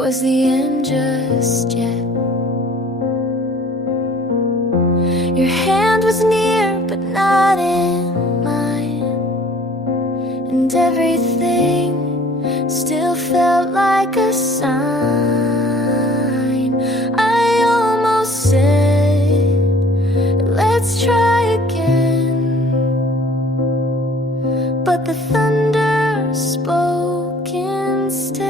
was the end just yet. Your hand was near, but not in mine, and everything still felt like a sign. I almost said, let's try again, but the thunder spoke instead.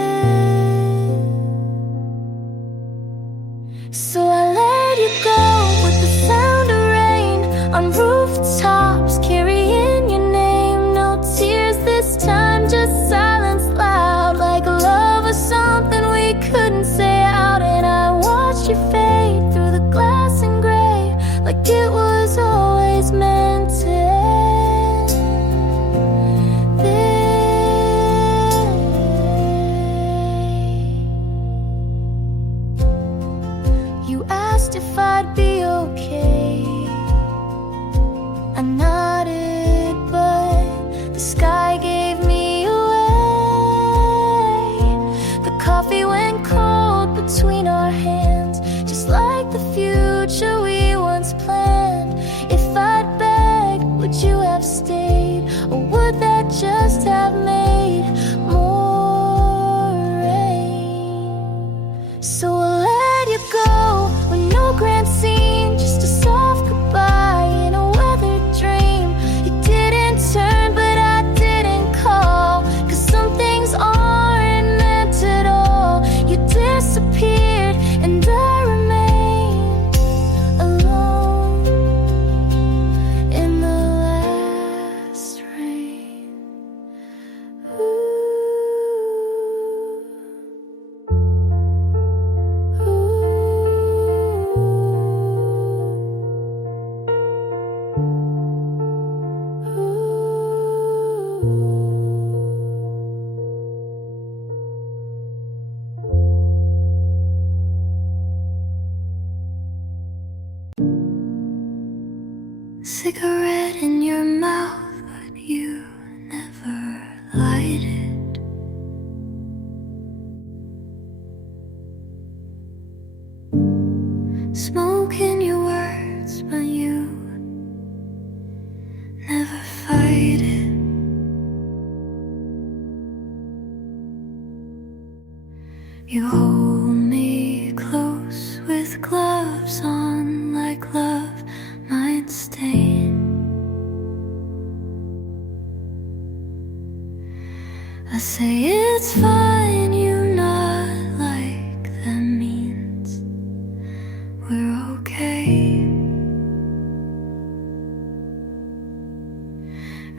So I let you go with the sound of rain on rooftops, carrying your name. No tears this time, just silence loud, like love was something we couldn't say out. And I watched you fade through the glass and gray, like it was always meant to end this. You asked if I'd be okay. I nodded, but the sky gave me away. The coffee went cold between our hands, just like the future we once planned. If I'd begged, would you have stayed, or would that just have made more rain? So I let you go with no grand scene, just a soft goodbye in a weathered dream. You didn't turn, but I didn't call, 'cause some things aren't meant at all. You disappeared and I remained alone in the last rain. Cigarette in your mouth, but you never light it. Smoke in your words, but you never fight it. You hold me close with gloves on, like love might stain. I say it's fine, you nod like that means we're okay.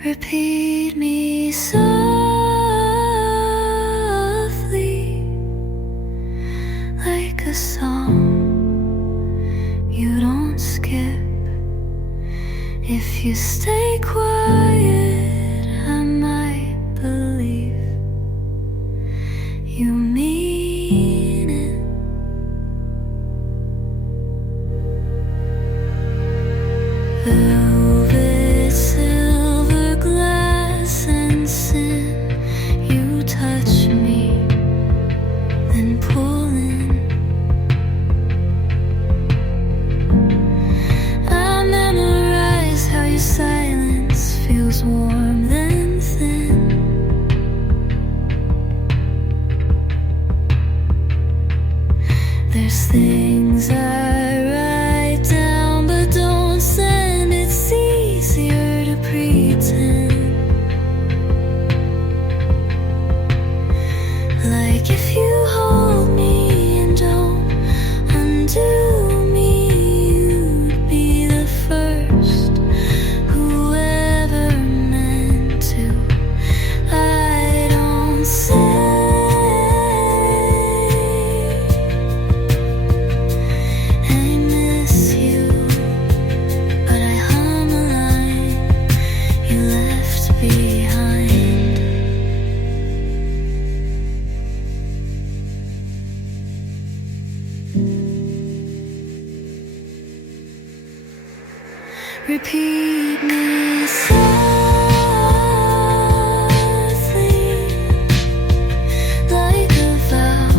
Repeat me softly, like a song you don't skip. If you stay quiet, I might believe you mean it. Velvet, silver glass and sin, you touch me, then pull in. I memorize how your silence feels warm then thin. There's things I write down but don't send. It's easier to pretend, like if you hold me and don't undo me, you'd be the first who ever meant to. I don't say I miss you, but I hum a line you left behind. Repeat me softly, like a vow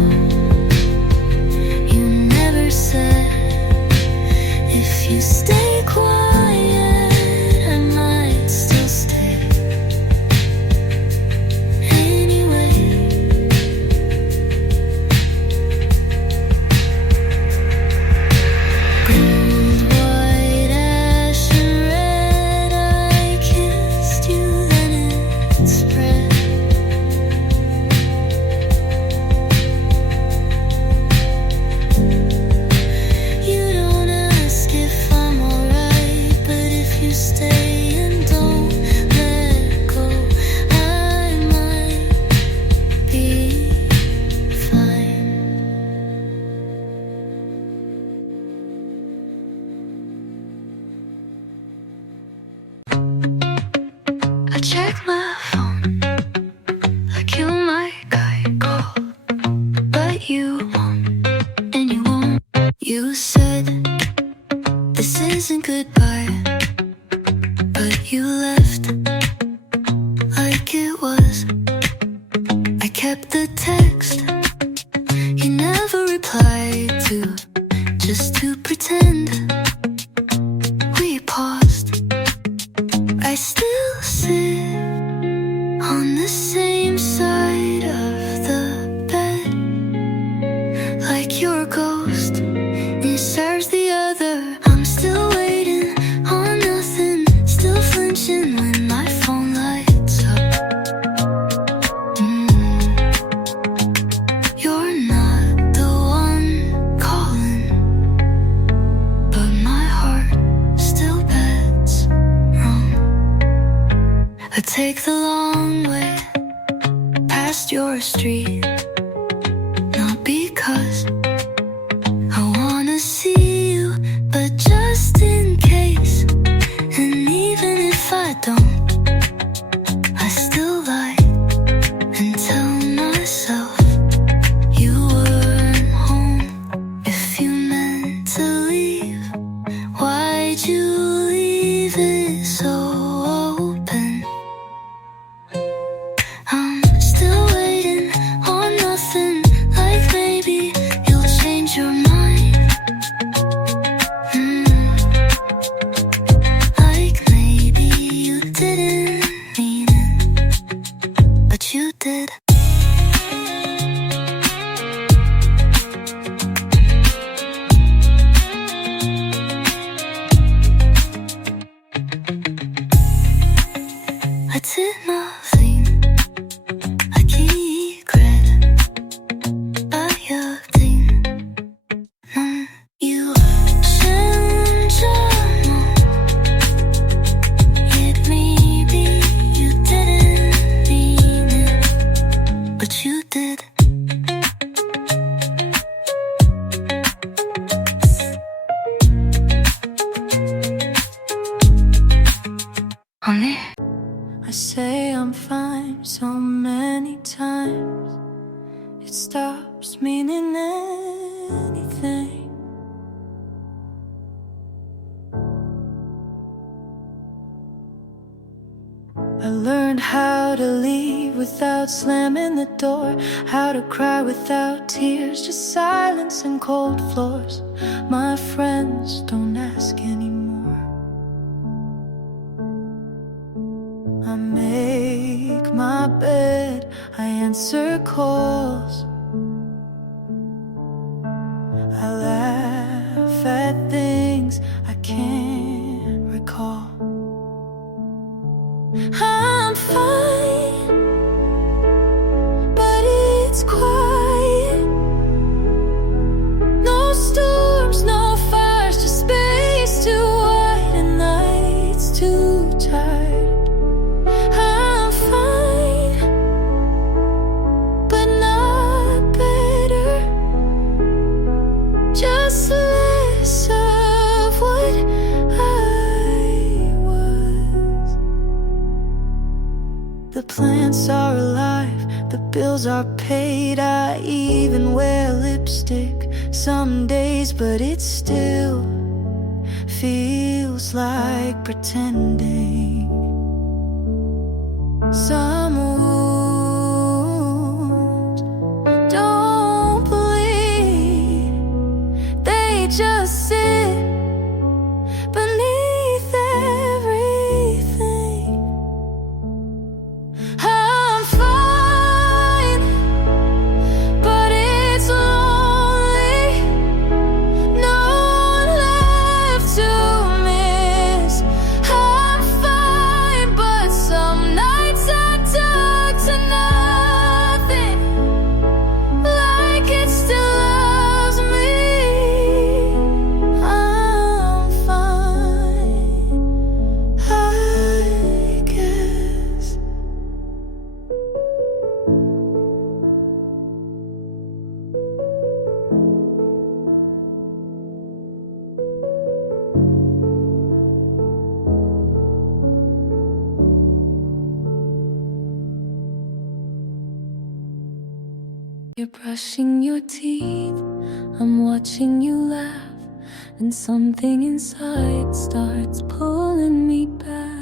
but you won't, and you won't. You said this isn't goodbye, but you left like it was. I kept the text you never replied to, just to pretend we paused. I still sit on the same side of the bed, like your ghost stares the other. I'm still waiting on nothing, still flinching when my phone lights up. You're not the one calling, but my heart still bets wrong. I take the long way past your street, not because I wanna see you, but just in case. And even if I don't, I still lie and tell myself you weren't home. If you meant to leave, why'd you leave it so open? I'm still waiting on nothing, like maybe you'll change your mind. Like maybe you didn't mean it, but you did. I did nothing, I keep credit. I yachting, you change your mind. It maybe you didn't mean it, but you did. Only I say I'm fine so many times, it stops meaning anything. I learned how to leave without slamming the door, how to cry without tears, just silence and cold floors. My friends don't ask anymore. I make my bed, I answer calls, I laugh at things I can't recall. I'm fine, but it's quiet. No storms, no fires, just space too wide and nights too tired. I'm fine, but not better, just less of what I was. The plants are alive, the bills are paid, I even wear lipstick some days, but it still feels like pretending. Some wounds don't bleed, they just sit beneath everything. I'm fine, but it's lonely, no one left to miss. I'm fine, but some nights I You're brushing your teeth, I'm watching you laugh, and something inside starts pulling me back.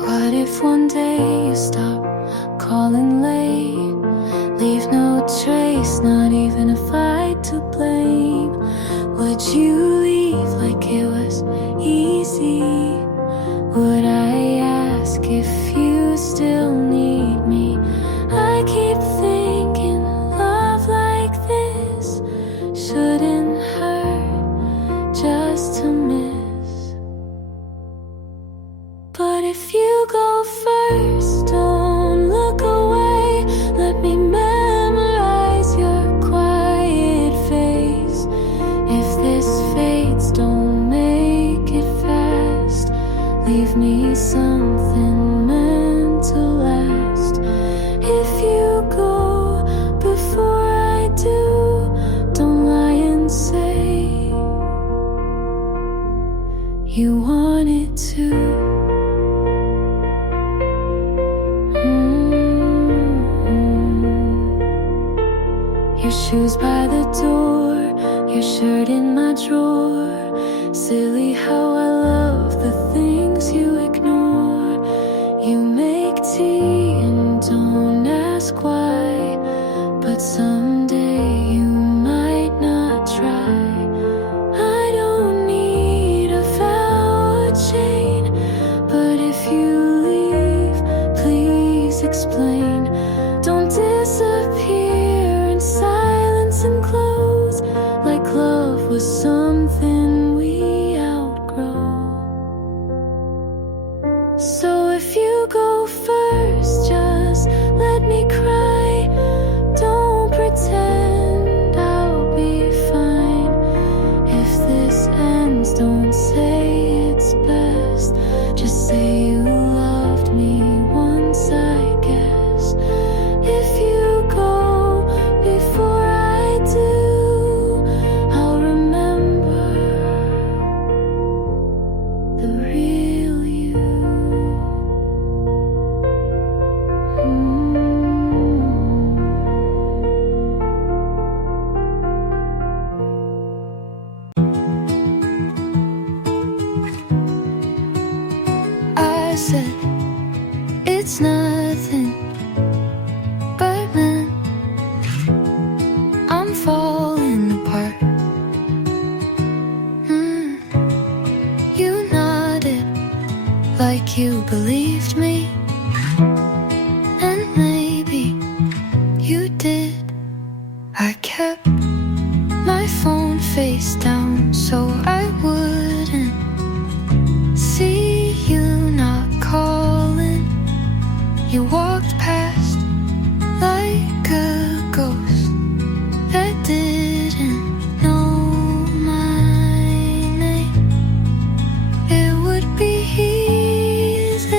What if one day you stop calling late, leave no trace, not even a fight to blame? Would you leave like it was easy? Would I ask if you still need me? I keep thinking love like this shouldn't hurt just to miss. But if you go first, don't look away. Let me memorize your quiet face. If this fades, don't make it fast. Leave me something meant to last. If you go before I do, don't lie and say you wanted to. Your shoes by the door, your shirt in my drawer. Silly how I love the things you ignore. You make tea and don't ask why, but someday you might not try. I don't need a vow or chain, but if you leave, please explain. Don't disappear in silence and close, like love was something we outgrow. So if you go first, just let me cry. Don't pretend I'll be fine. If this ends, don't say it's best. Just say you loved me once, I guess. If you go before I do, I'll remember the real you. I said it's nothing, but man, I'm falling apart. You nodded like you believed me, and maybe you did. I kept my phone face down so I wouldn't see you not calling. You walked past like a ghost that didn't know my name. It would be easy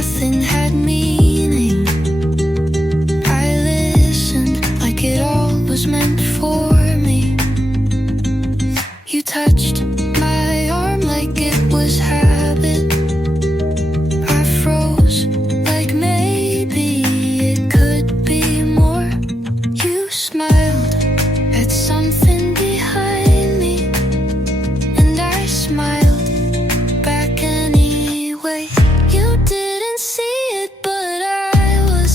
nothing had meaning. I listened like it all was meant for me. You touched my arm like it was habit. I froze like maybe it could be more. You smiled at something behind me, and I smiled back anyway. You didn't see it, but I was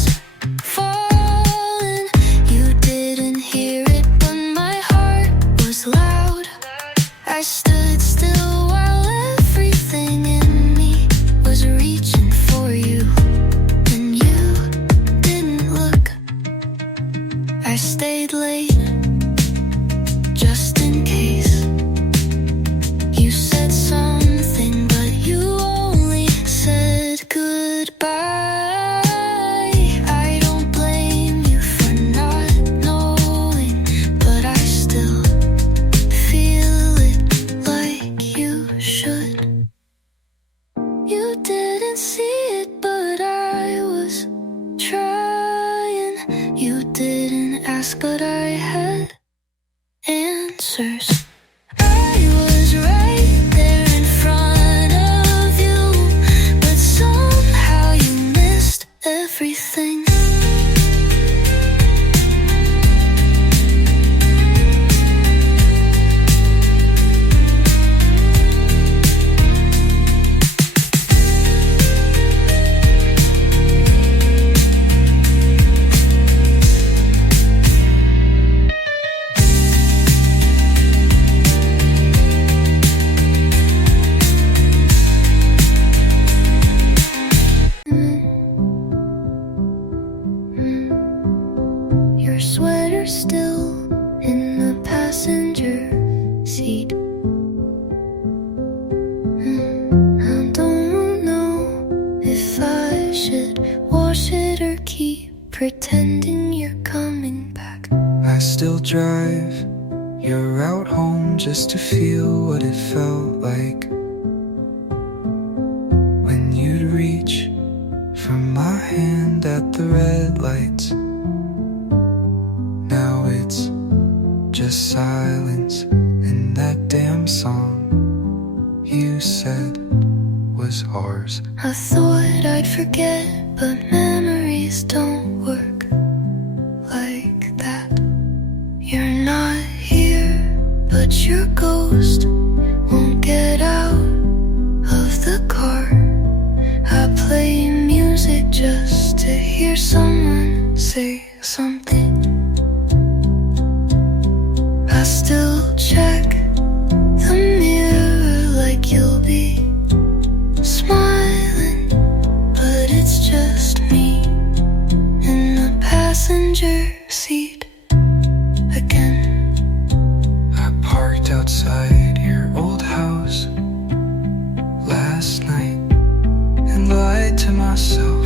falling. You didn't hear it, but my heart was loud. I stood still while everything in me was reaching for you, and you didn't look. I stayed late just in case. You said something, but you only said goodbye. I don't blame you for not knowing, but I still feel it like you should. You didn't see it, but I was trying. You didn't ask, but I had answers. I was right there in front of you, but somehow you missed everything. Your sweater still in the passenger seat. I don't know if I should wash it or keep pretending you're coming back. I still drive your route home just to feel what it felt like when you'd reach for my hand at the red lights. Now it's just silence, and that damn song you said was ours. I thought I'd forget, but memories don't work like that. You're not here, but your ghost won't get out of the car. I play music just to hear someone say something. I still check the mirror like you'll be smiling, but it's just me in the passenger seat again. I parked outside your old house last night and lied to myself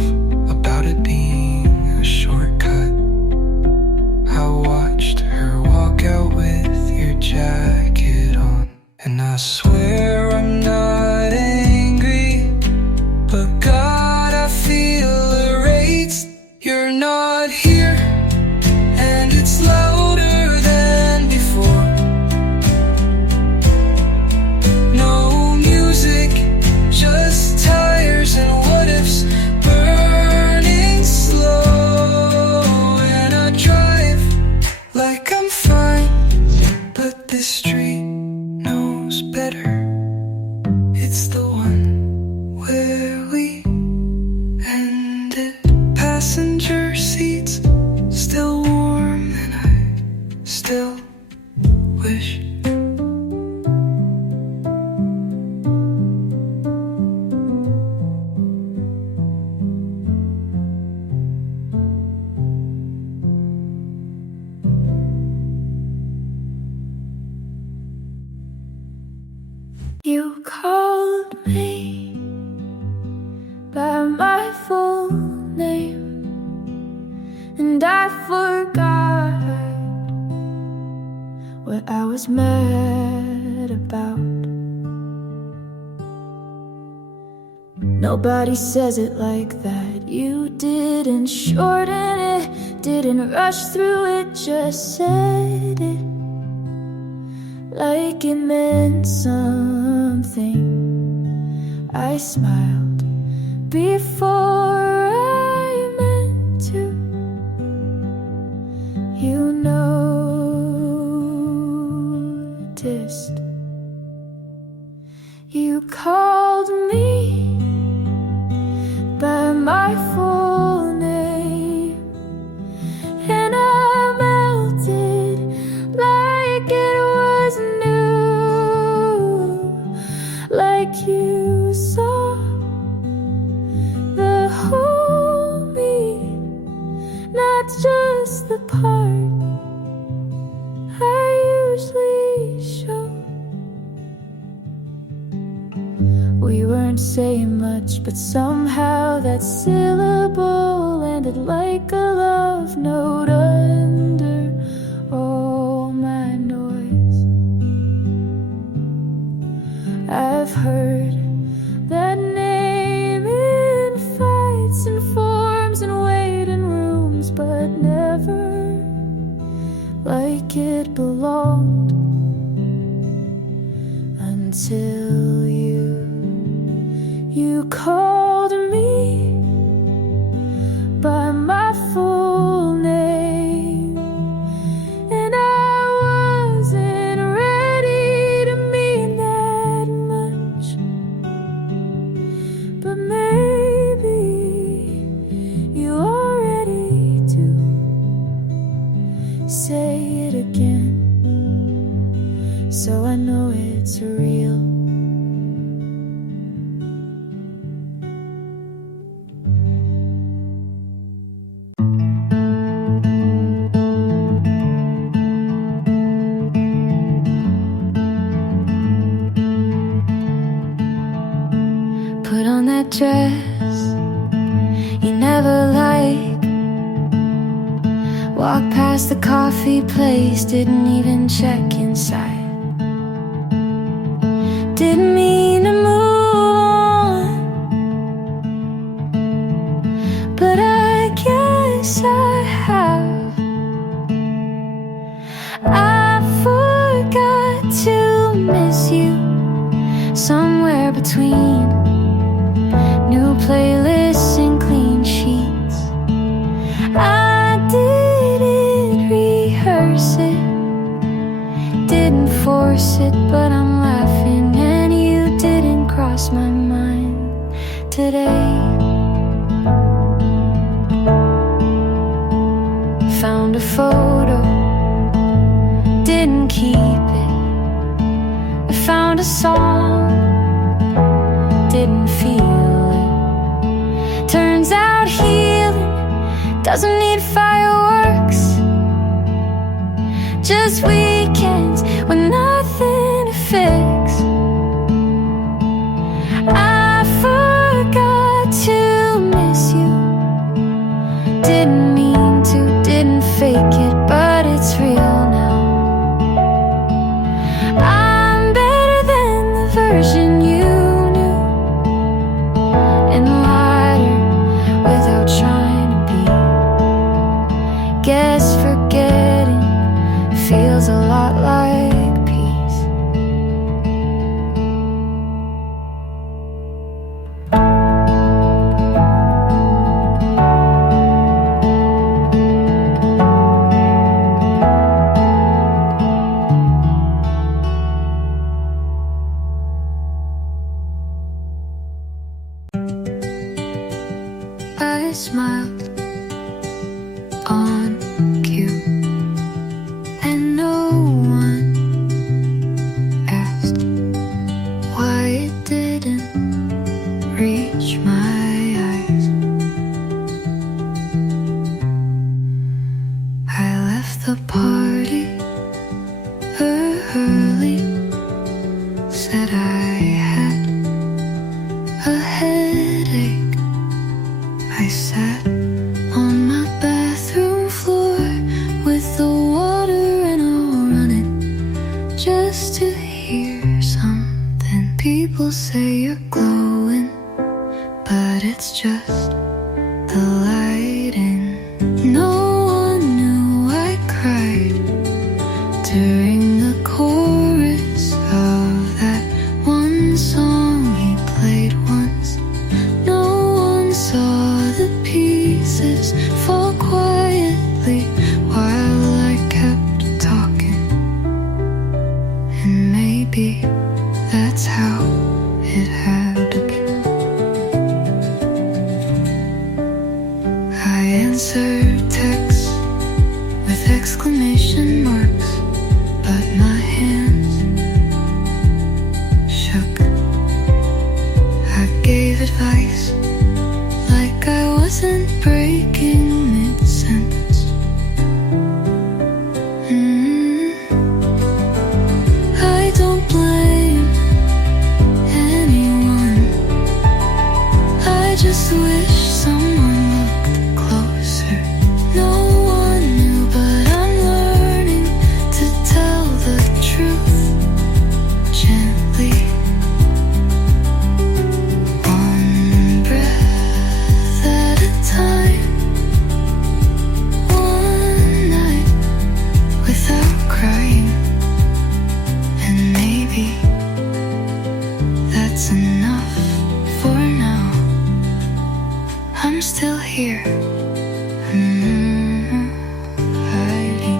about it being a shortcut. I watched her walk out with your jacket on, and I swear I'm not angry, but God, I feel erased. You're not here, and it's louder than before. No music, just tires and what ifs burning slow. And I drive like I'm fine, but this street knows better. It's the one where we ended. Passenger seats still warm, and I still wish. You called me by my full name, and I forgot what I was mad about. Nobody says it like that. You didn't shorten it, didn't rush through it, just said it like it meant something. I smiled before I meant to. You noticed. You called me by my full name, and I melted like it was new, like you saw the whole me, not just the part I usually show. We weren't saying much, but somehow that syllable landed like a love note under all my noise. I've heard that name in fights and forms and waiting rooms, but never like it belonged until you called me by my full name, and I wasn't ready to mean that much, but maybe you are ready to say it again, so I know it's real. Put on that dress you never liked, walk past the coffee place, didn't even check inside. Didn't mean to move on, but I guess I have. I forgot to miss you somewhere between new playlists and clean sheets. I didn't rehearse it, didn't force it, but I'm laughing, and you didn't cross my mind today. Found a photo, didn't keep it. I found a song, didn't feel it. Turns out healing doesn't need fireworks, just weekends with nothing to fix. I forgot to miss you, didn't mean to, didn't fake it, but it's real now. I'm better than the version you knew, and lighter without trying to be. Guess forgetting feels a lot like peace. I smiled on cue, and no one asked why it didn't reach my eyes. I left the party early, said I had a headache. I sat on my bathroom floor with the water and all running, just to hear something. People say you're glowing but it's just the lighting. No one knew I cried during the chorus of that one song he played once. No one saw the pieces fall quietly while I kept talking. And maybe that's how it had to be. I answered texts with exclamation marks, but my hands shook. I gave advice like I wasn't breaking mid-sentence. I don't blame anyone. I just wish someone looked closer. No one knew, but I'm learning to tell the truth gently. One breath at a time, one night without crying. And maybe that's enough for now. I'm still here, hiding.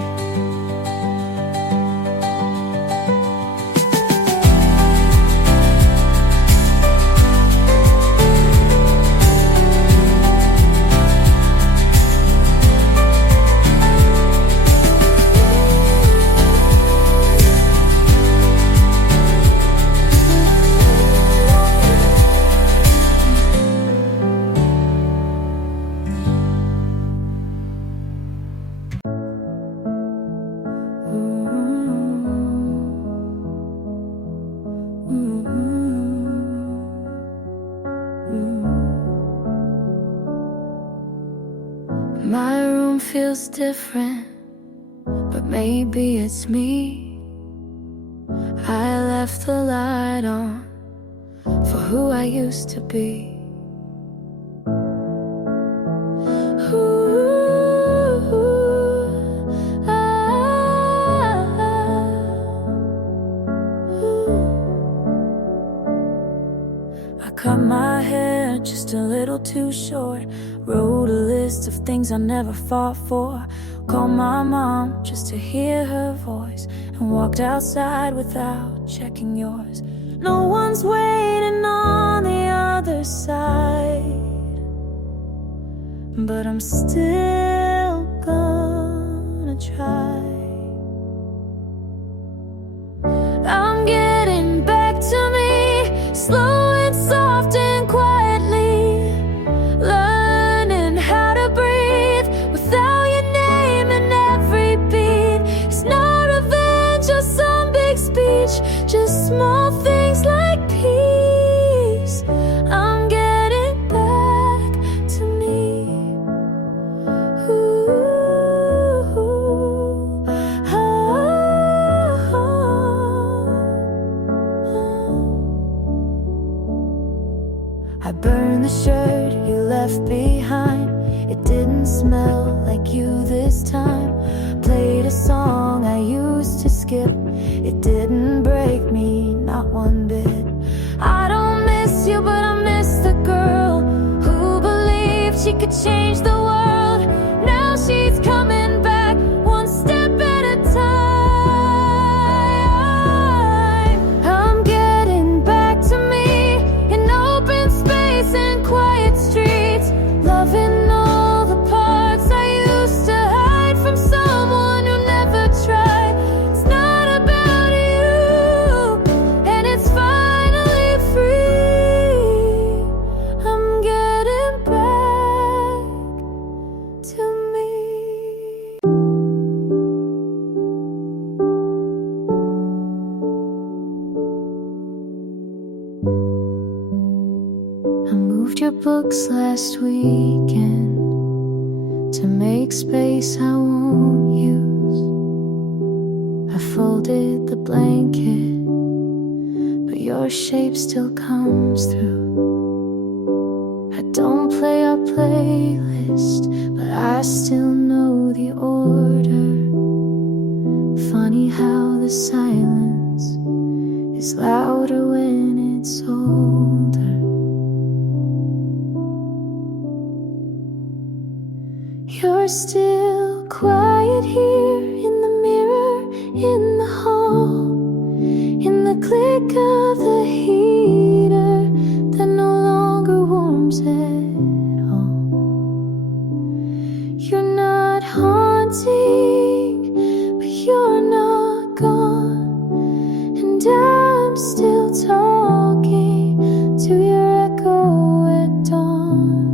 My room feels different, but maybe it's me. I left the light on for who I used to be. I cut my hair just a little too short, wrote a list of things I never fought for, called my mom just to hear her voice, and walked outside without checking yours. No one's waiting on the other side, but I'm still gonna try. I'm getting back to me, slow and soft and quietly, learning how to breathe without your name in every beat. It's not revenge or some big speech, just small things like peace. I'm getting back to me. Ooh, oh, oh. I burned the shirt you left behind. It didn't smell like you this time. Played a song I used to skip. It didn't break me, not one bit. I don't miss you, but I miss the girl who believed she could change the world. Now she's coming back, one step at a time. I'm getting back to me in open space and quiet streets, loving all the parts I used to hide from someone who never tried. It's not about you, and it's finally free. I'm getting back to me. I moved your books last weekend to make space I won't use. I folded the blanket, but your shape still comes through. I I don't play our playlist, but I still know the order. Funny how the silence is louder when it's older. You're still quiet here in the mirror, in the hall, in the click of the heater that no longer warms at all. You're not haunting, but you're not gone, and I'm still talking to your echo at dawn.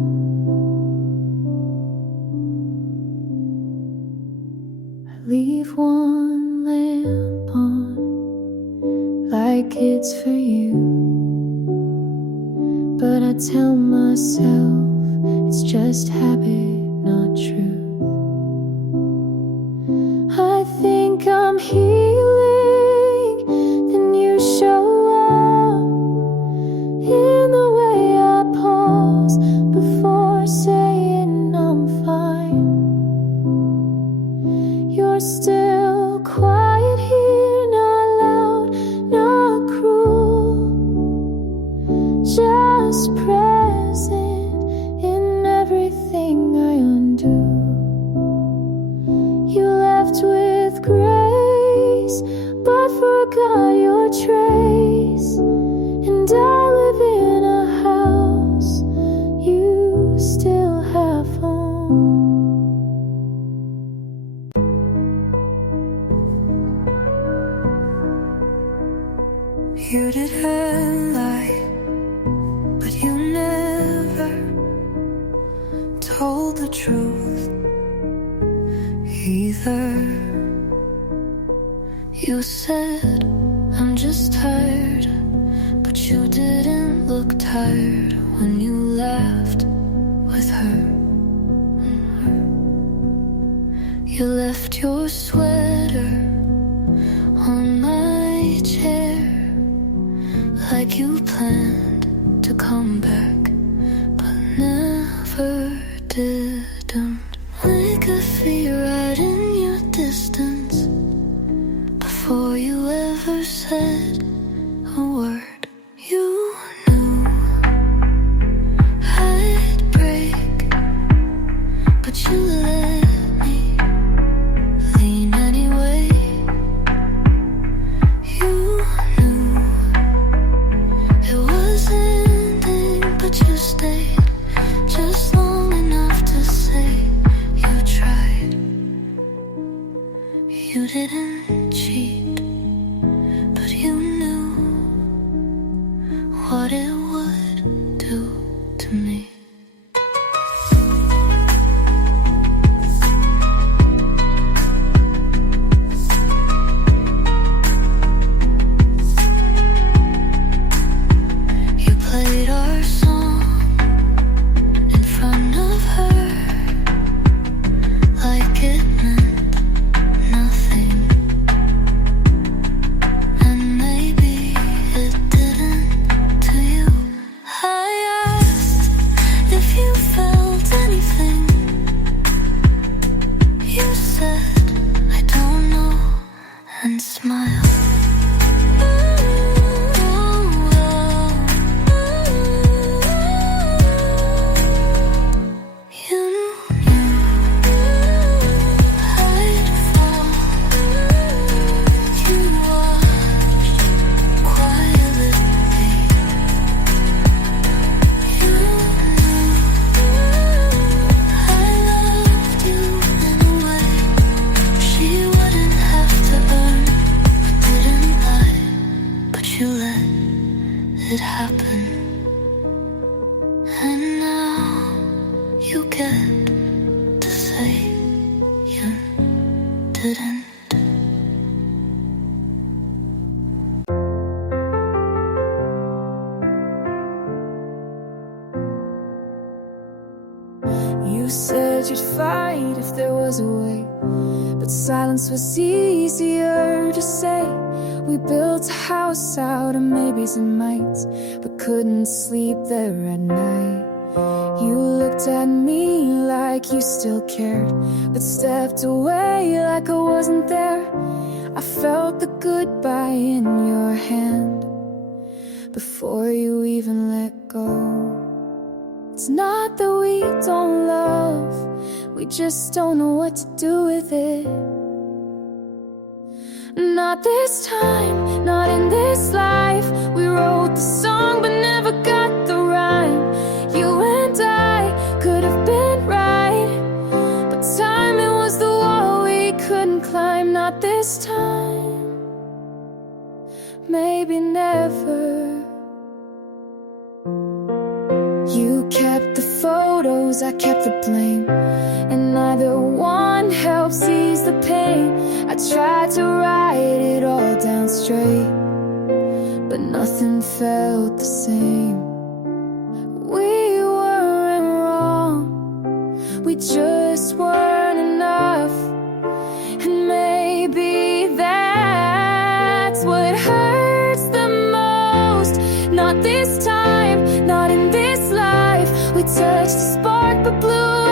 I leave one lamp on like it's for you, but I tell myself it's just habit, not truth. I think I'm healing, then you show up in the way I pause before saying I'm fine. You're still quiet here, not loud, not cruel, just present in everything I undo. You left with grace, but forgot your trace, and I live in a house you still have home. You did lie, but you never told the truth either. You said, I'm just tired, but you didn't look tired when you laughed with her. You left your sweater on my chair, like you planned to come back, but never didn't. We could feel right in your distance before you ever said a word. You knew I'd break, but you let me lean anyway. You knew it was ending, but you stayed just long enough to say you tried. You didn't cheat, but you knew what it would do to me. You played our song in front of her like it meant nothing, and maybe it didn't to you. I asked if you felt anything. You said, I don't know, and smiled. You knew I'd fall. You watched quietly. You knew I loved you in a way she wouldn't have to earn. Didn't lie, but you let it happen. And now you get to say you didn't. You said you'd fight if there was a way, but silence was easier to say. We built a house out of maybes and mights, but couldn't sleep there at night. You looked at me like you still cared, but stepped away like I wasn't there. I felt the goodbye in your hand before you even let go. It's not that we don't love, we just don't know what to do with it. Not this time, not in this life. We wrote the song but never got the rhyme. You and I could have been right, but timing was the wall we couldn't climb. Not this time, maybe never. You kept the photos, I kept the blame, and neither one helps ease the pain. I tried to write it all down straight, but nothing felt the same. We weren't wrong, we just weren't enough. And maybe that's what hurts the most. Not this time, not in this life. We touched the spark but blew